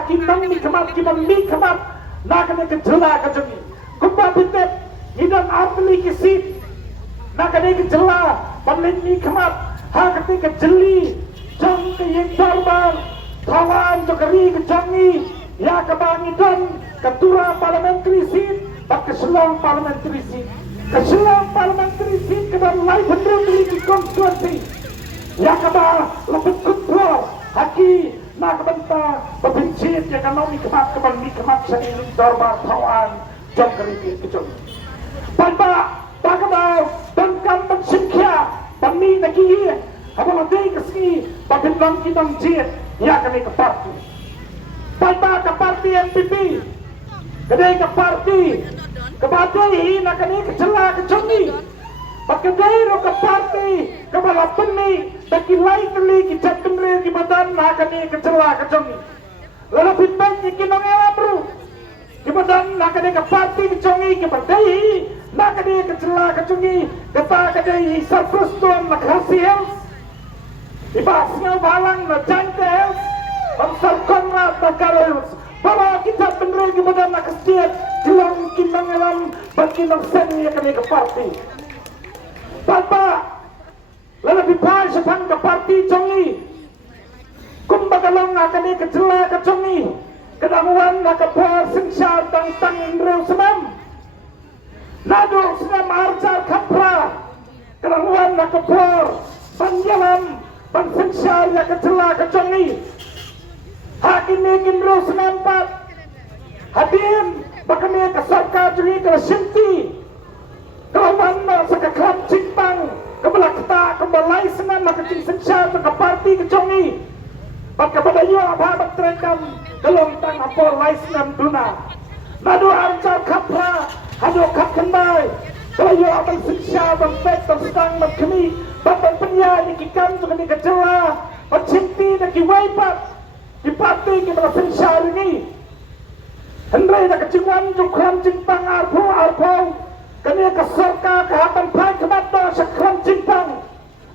hakim nang mi kemat kiman mi kemat nakane ke jela ke jengi kumba bitet idan artli kisit nakane ke jela panlin mi kemat hakati ke jeli jong ke yeng darbar kawan jokeri ke jongi ya ke bangidan ketua parliamentary seat bak keselang parliamentary seat keselang parliamentary seat ke dalam lai bener di konstitusi ya ke ba lebih kontrol haki nak benta berbincit ya kan mi kemat keban mi kemat seiring darbar kawan jokeri ke jongi Papa, Pakadao, dan kan bersinkya, pemi lagi, apa lagi kesini, bagian dalam kita jit, ya kami ke parti. Papa ke parti NPP, kedai ke parti, ke parti, nak kami ke celah ke jongi, kedai ke parti, ke bala pemi, bagi lain kali kita kendri ke badan, nak kami ke celah ke jongi. Lalu pitbang ikinong elabru. Kemudian nak kena ke parti ke jongi ke partai, nak kena ke celah ke jongi, kata kena surplus tuan nak hasil, ibasnya balang nak jantel, bangsa konrat nak karus, bawa kita bener kemudian nak kesiat, jelang kita ngelam, bagi nak seni kena ke parti. Tanpa lalu dipas sepang ke parti jongi, kumbagalong nak kena ke celah ke jongi. Kedamuan nak kepar sengsar tang Indreu semam nado senam arjar kapra kedamuan nak kepar panjalan pan sengsar ya kecela kejongi hakini Indreu semam pat hadir bakami ke sarkar juri ke sinti kelawan nak sekakam cimpang kebelah kita kembali senam nak kecing sengsar ke parti kejongi kepada ia apa terekam dalam tang apa laisnan duna nado arca kapra hado kap kendai kalau ia apa siksa bangpet terstang berkeni bapak penyanyi kikam juga di kecela bercinti dan kiwaipat di parti kita siksa ini hendrai nak kecingan jukram cimpang arpo kini keserka kehapan pai kemata sekram cimpang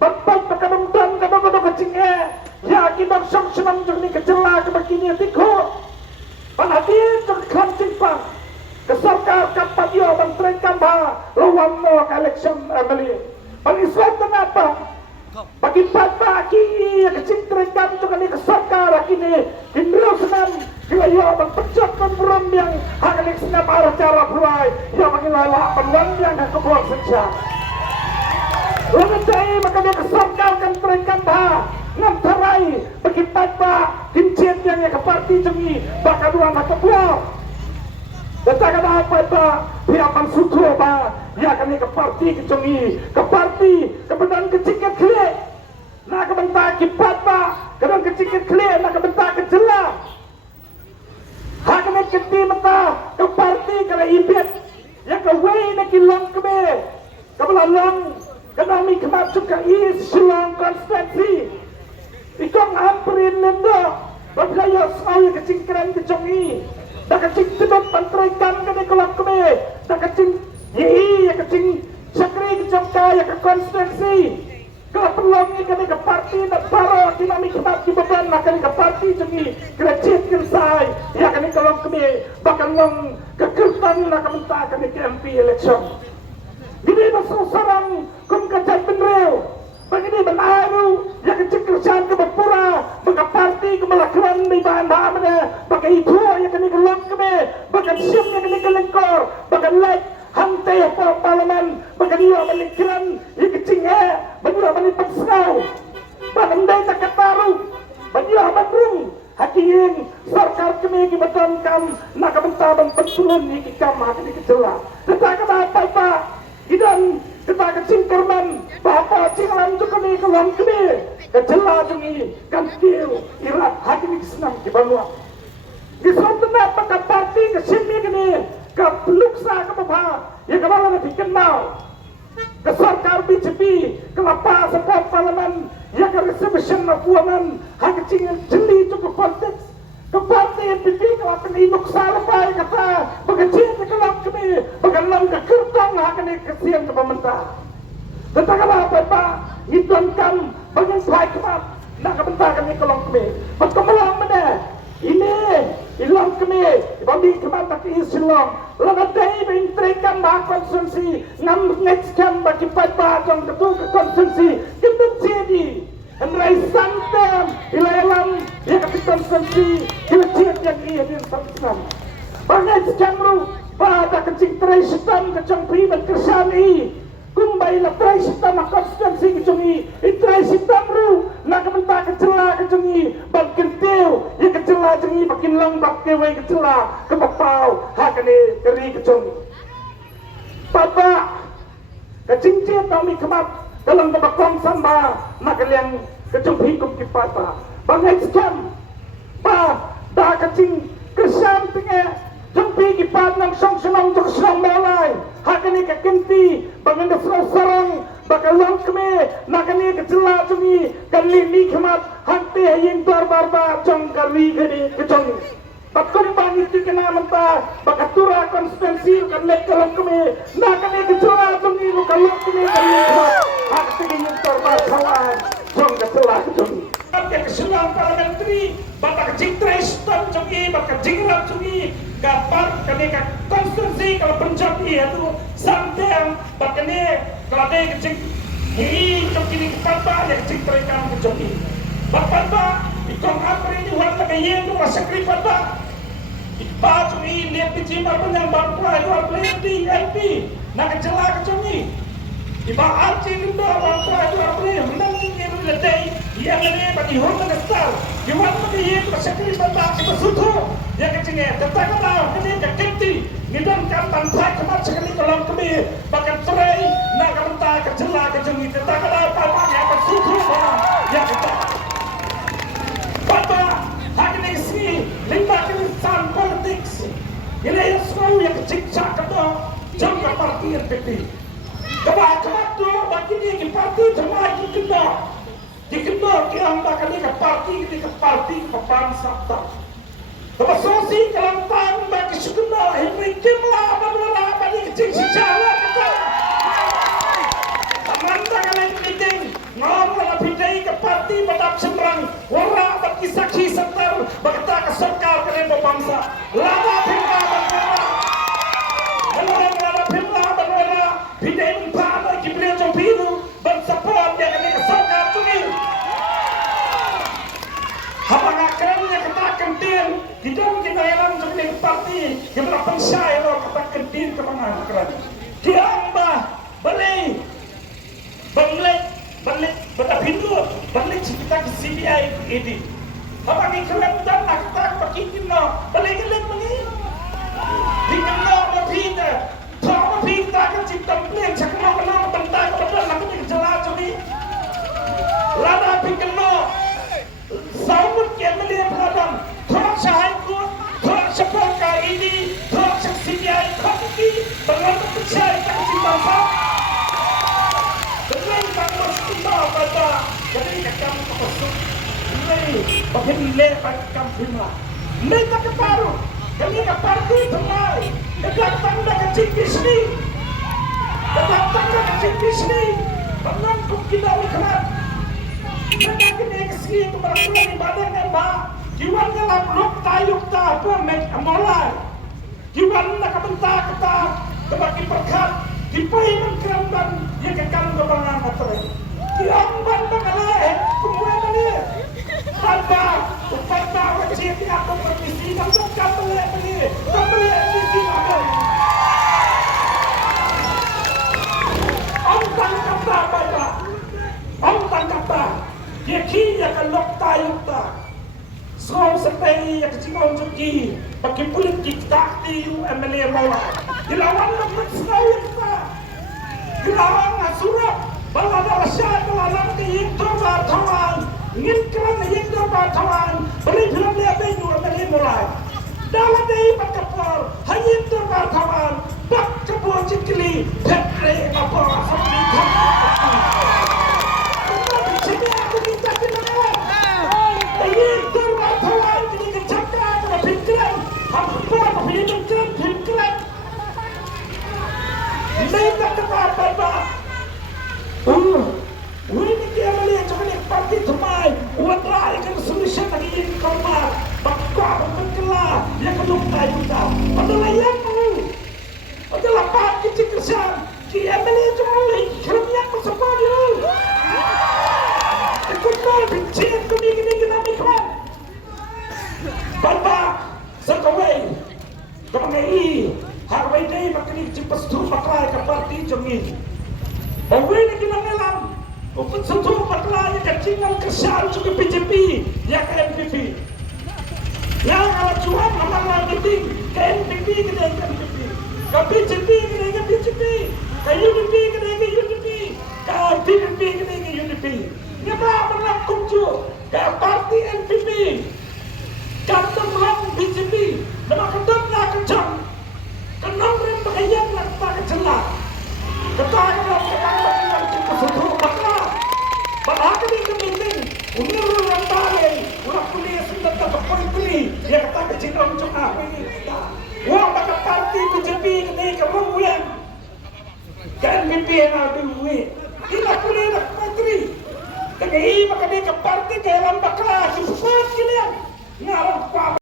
bapak pakadum dan kadang-kadang kecingnya ya kita sang senang jadi kecela kebakini tiko panhadir jengkam cimpang keserkar kapat yo bantren kamba lawan no election emily paniswat kenapa bagi papa kini kecing terekam juga ni keserkar kini Indreu senam kila yo berpecah konfrom yang hakalik senam arah cara berai ya mengilala penuan yang kebuang senja lalu cai makanya keserkar kan terekam ngam tarai bagi papa kincit yang ke parti jengi bakal dua nak kebuang datang ada apa pihak suku ba ya kami ke parti ke jengi ke parti kebenaran keciket klik nak kebentak kipat ba kebenaran keciket klik nak kebentak kecela hak kami keti mata ke parti kalau ibit yang ke wei nak kilong kebe kebelah long kami kemat juga is Shillong konstitusi ikong amperin nenda bergaya sekali kecing keren kejongi dah kecing sedot pantrekan kene kolak keme dah kecing yei ya kecing sakri kecong kaya ke konstitusi kalau peluang ini kene ke parti nak baro dinamik kemat di beban nak kene ke parti jongi kena cit kensai ya kene kolak keme bakal ngong kekertan nak kementak kene ke MP election gini masuk sarang kum kacang Indreu begini menaruh yang kecil kerjaan ke berpura baka parti ke melakukan di bahan-bahan mana baka itu yang kena gelap keme baka siap yang kena kelengkor baka like hantai parlemen baka dia melingkiran yang kecilnya banyulah menipan senau baka mendai tak kataru banyulah bandung hakiin sarkar keme kibadan kam nak kebentabang pensulun yang kikam hati dikecelah tetapi apa idan kita kecing korban bapa cinglam juga ni kelam kene kecela jungi kantil irat hati ni senam di Banua di sana pakai parti ke sini kene ke peluksa ke bapa ya kepala nak dikenal ke sarkar BJP ke lapa support parlimen ya ke reservation of women hak kecing jeli cukup konteks ke parti NPP kalau akan induk sarpai kata bekerja ke kelam kene bagaimana ke kertang akan kesian ke pemerintah tentang apa Pak hidup kan bagian baik kemat nak kebentar kami kolong kami berkemelang mana ini kami bagi kemana ke Islam lalu dari bintrekan bah konsumsi ngam ngeckan bagi pada jong ketua konsumsi itu jadi Andai santam ilayalam dia kata konsumsi kecil yang ia di santam bangai sekamru pada kecing terai setam kecang privat kersani kumbai la terai setam konsumsi kecengi terai setam ru nak mentak kecela kecengi bang kentiu ia kecela cengi makin lembab kewai kecela kebapau hakane keri kecengi papa kecing cian tau mi kemat dalam kebakong samba nak kalian kecung hikum kipata bangai sekam pa dah kecing kesam tengah jumpi kipat nang song senong jok senong malai hakani kekenti bangan desro sarang bakal long keme nakani kecela cungi kali ni kemat hante yin barbar jong kali gede kecong bakong bang itu kena mentah bakatura konstitusi kan lek kalau keme nakani kecela cungi kalau keme kali kemat hante yin barbar kawan jong kecela cungi Bapak keseluruhan parliamentary, bapak kecintrai sistem cungi, bapak jingrat cungi, kapal ketika konstitusi kalau pencapi itu sampai bapak ini kalau ada kecing ini cungi bapak yang kecintrai kamu cungi. Bapak ikon apa ini warna kayak itu rasa kripat bapak. Ipa cungi lihat dicimar penyambar pula itu apa di MP, nak kecela cungi. Iba arti itu orang tua itu apa menang cungi letai. Yang ini bagi hormat besar, jual bagi itu sekali benda itu suatu yang kecilnya. Tetapi kalau ini kekenti, nidam kampan tak kemat sekali kalau kami bahkan cerai, nak kampan kecela kecungi. Tetapi kalau apa yang bersuatu yang kita, papa hari ini sini lima kelisan politik, ini yang semua yang kecil cakap jangan parti yang penting. Kebahagiaan tu bagi dia parti terlagi kita. Dikenal yang bakal ke parti kepan sabta. Kepasosi kelantang bagi sekenal Henry Kimla beberapa bagi kecil sejarah kata. Amanda kalian meeting ngomong lebih ke parti badap semrang warna bagi saksi setar berkata ke serkar kalian berbangsa. Lama pimpa berwara. Lama pimpa berwara. Bidai mempada kiblir jompiru bersapot yang kalian ke serkar cungi. Habang akhirnya katakan dia di dalam kita yang menjadi parti yang berapa saya lo katakan dia ke mana kerana dia ambah balik berapindu balik kita ke CBI ini habang ikhlas dan nak tak pakai kita balik balik dikenal lebih dah tak lebih kita akan cipta plan cakap mana bentar betul nak kejelas jadi lada dikenal Sahabat yang melihat peladang Tolak syahaku Tolak sepuluh ini Tolak seksinya Kopi Pengaruh percaya Kami cinta Dengan kamu cinta pada Jadi kamu kepasuk Ini Bagi nilai bagi kamu firma Mereka keparuh Kami ke parti terlalu Kedatang dengan cinta sini Kedatang dengan cinta sini Menangkuk kita ikhlas mereka kena kesini itu berapa ibadah nembak. Jiwanya laplok tayuk tak apa mulai. Jiwanya nak bentak kata kebagi perkat dipai mengkeramban ia kekal kebangan materi. Diamban bangalai kemudian ini. Tanpa upata wajib aku permisi dan kembali misi aku. Om tangkap tak apa? Om tangkap tak? Dia kira kalau tayuk tak, semua seperti yang kecil cungi, bagi politik tak tiu MLA malah. Dilawan nak selain tak, dilawan asurat, balada rasyat balada yang terbatawan, ngiklan yang terbatawan, beri film dia baju MLA mulai. Dalam dia berkepal, hanya terbatawan, bak kebuah cikli, petre apa asal Mereka kata ini dia melihat cakap parti termai, uat lari ke solusi lagi ini kau mak, bakal berkelah, yang kedua ayuda adalah yamu adalah pak kecikesan ki emeli jumlah kermiak bersama dia ikut kau bincang kami kami kau bapa sekawai kami harway day makani cipas tu pakai ke parti jomini away na kinangalam upun sa tu pakai ke cingan kesal juga PJP ya ke MPP yang alat cuan nama meeting ke MPP ke MPP ke PJP ke PJP ke UDP ke UDP ke PPP ke UDP ni berapa nak kunjung ke parti MPP kantor lang BJP nama kantor nak kencang kenang rin pakaian nak pakai celah katakan lang katakan lang kita suruh bakal bahkan ini meeting unir yang balai ulah kuliah sudah tak berpoli dia kata kecintaan cuma ini uang bakal parti BJP kena kerugian kan MPP yang ada